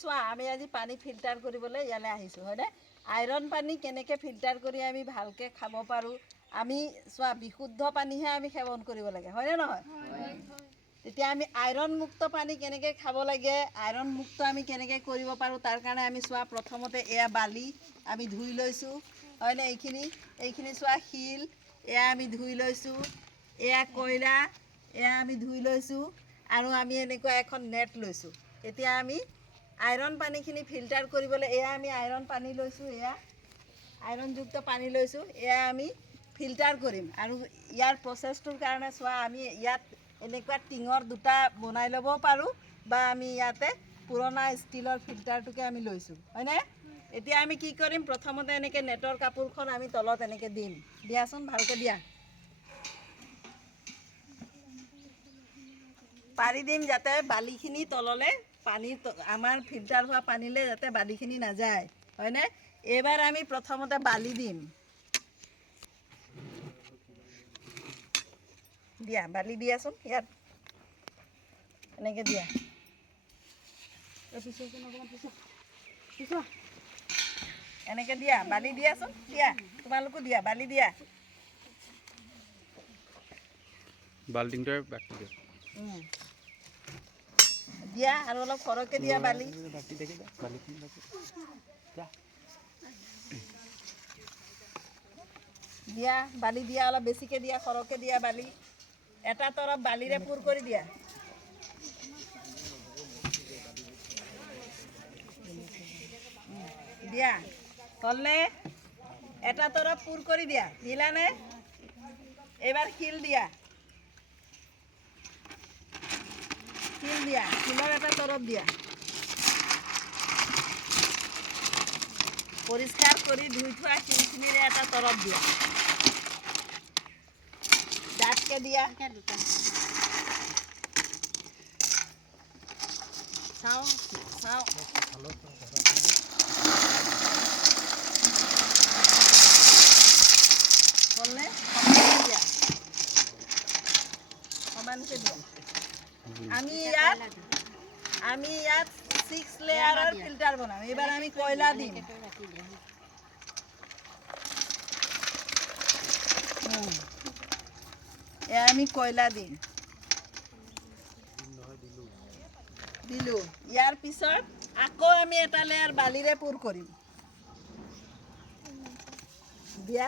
চোৱা আমি আজি পানী ফিল্টাৰ কৰিবলৈ ইয়ালৈ আহিছোঁ হয়নে আইৰণ পানী কেনেকৈ ফিল্টাৰ কৰি আমি ভালকৈ খাব পাৰোঁ আমি চোৱা বিশুদ্ধ পানীহে আমি সেৱন কৰিব লাগে হয়নে নহয় তেতিয়া আমি আইৰণ মুক্ত পানী কেনেকৈ খাব লাগে আইৰণ মুক্ত আমি কেনেকৈ কৰিব পাৰোঁ তাৰ কাৰণে আমি চোৱা প্ৰথমতে এয়া বালি আমি ধুই লৈছোঁ হয়নে এইখিনি চোৱা শিল এয়া আমি ধুই লৈছোঁ এয়া কয়লা এয়া আমি ধুই লৈছোঁ আৰু আমি এনেকুৱা এখন নেট লৈছোঁ এতিয়া আমি আইৰণ পানীখিনি ফিল্টাৰ কৰিবলৈ এয়া আমি আইৰণ পানী লৈছোঁ এয়া আইৰণযুক্ত পানী লৈছোঁ এয়া আমি ফিল্টাৰ কৰিম আৰু ইয়াৰ প্ৰচেছটোৰ কাৰণে চোৱা আমি ইয়াত এনেকুৱা টিঙৰ দুটা বনাই ল'ব পাৰোঁ বা আমি ইয়াতে পুৰণা ষ্টিলৰ ফিল্টাৰটোকে আমি লৈছোঁ হয়নে এতিয়া আমি কি কৰিম প্ৰথমতে এনেকৈ নেটৰ কাপোৰখন আমি তলত এনেকৈ দিম দিয়াচোন ভালকৈ দিয়া পাৰি দিম যাতে বালিখিনি তললৈ পানীৰ আমাৰ ফিল্টাৰ হোৱা পানীলৈ যাতে বালিখিনি নাযায় হয়নে এইবাৰ আমি প্ৰথমতে বালি দিম দিয়া বালি দিয়াচোন ইয়াত এনেকৈ দিয়া এনেকৈ দিয়া বালি দিয়াচোন দিয়া তোমালোকো দিয়া বালি দিয়া বাল্টিংটোৱে দিয়া আৰু অলপ সৰহকৈ দিয়া বালি দিয়া বালি দিয়া অলপ বেছিকৈ দিয়া সৰহকৈ দিয়া বালি এটা তৰফ বালিৰে পুৰ কৰি দিয়া দিয়া হ'লনে এটা তৰফ পুৰ কৰি দিয়া দিলানে এইবাৰ শিল দিয়া শিলৰ এটা তৰফ দিয়া পৰিষ্কাৰ কৰি ধুই থোৱা শিলখিনিৰে এটা তৰফ দিয়া ডাঠকৈ দিয়া চাওঁ হ'লনে সমানকৈ দিয়া আমি ইয়াত 6 লেয়াৰৰ ফিল্টাৰ বনাম এইবাৰ আমি কয়লা দিম এয়া আমি কয়লা দিম দিলোঁ ইয়াৰ পিছত আকৌ আমি এটা লেয়াৰ বালিৰে পুৰ কৰিম দিয়া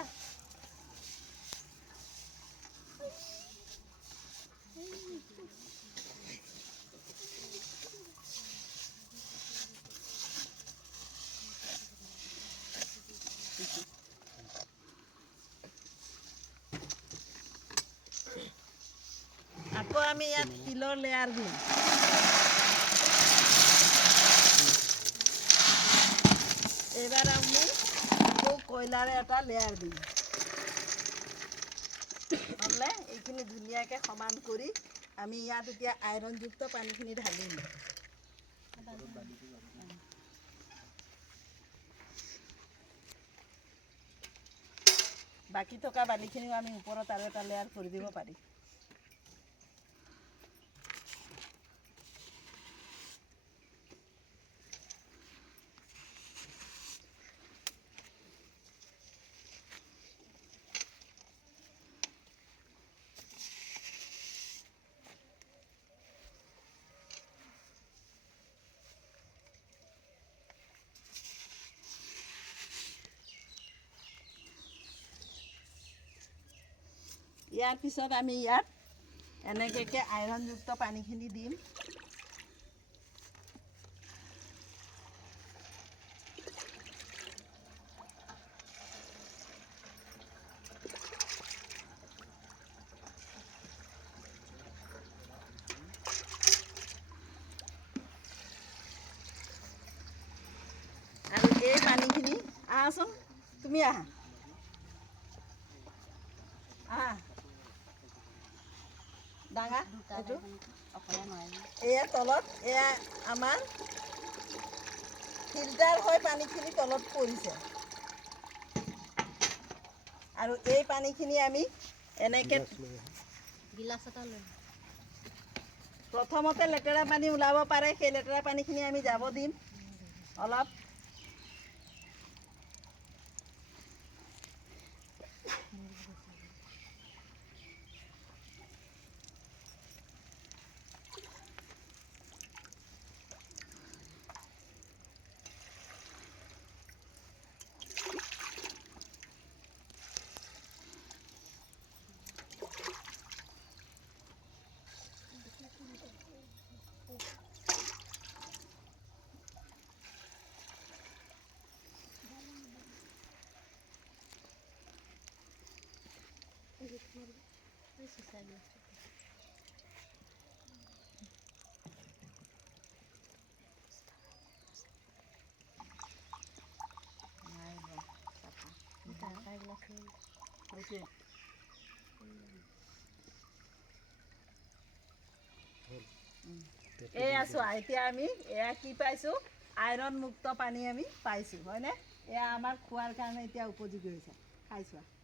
আকৌ আমি ইয়াত শিলৰ লেয়াৰ দিম এইবাৰ আমি আকৌ কয়লাৰে এটা লেয়াৰ দিম হ'লে এইখিনি ধুনীয়াকৈ সমান কৰি আমি ইয়াত এতিয়া আইৰণযুক্ত পানীখিনি ঢালিম বাকী থকা বালিখিনিও আমি ওপৰত আৰু এটা লেয়াৰ কৰি দিব পাৰিম ইয়াৰ পিছত আমি ইয়াত এনেকৈ আইৰণযুক্ত পানীখিনি দিম আৰু এই পানীখিনি আহাচোন তুমি আহা ডাঙা এইটো এয়া তলত এয়া আমাৰ ফিল্টাৰ হৈ পানীখিনি তলত পৰিছে আৰু এই পানীখিনি আমি এনেকৈ গিলাচ এটা লৈ প্ৰথমতে লেতেৰা পানী ওলাব পাৰে সেই লেতেৰা পানীখিনি আমি যাব দিম অলপ এয়া চোৱা এতিয়া আমি এয়া কি পাইছোঁ আইৰণ মুক্ত পানী আমি পাইছোঁ হয়নে এয়া আমাৰ খোৱাৰ কাৰণে এতিয়া উপযোগী হৈছে খাই চোৱা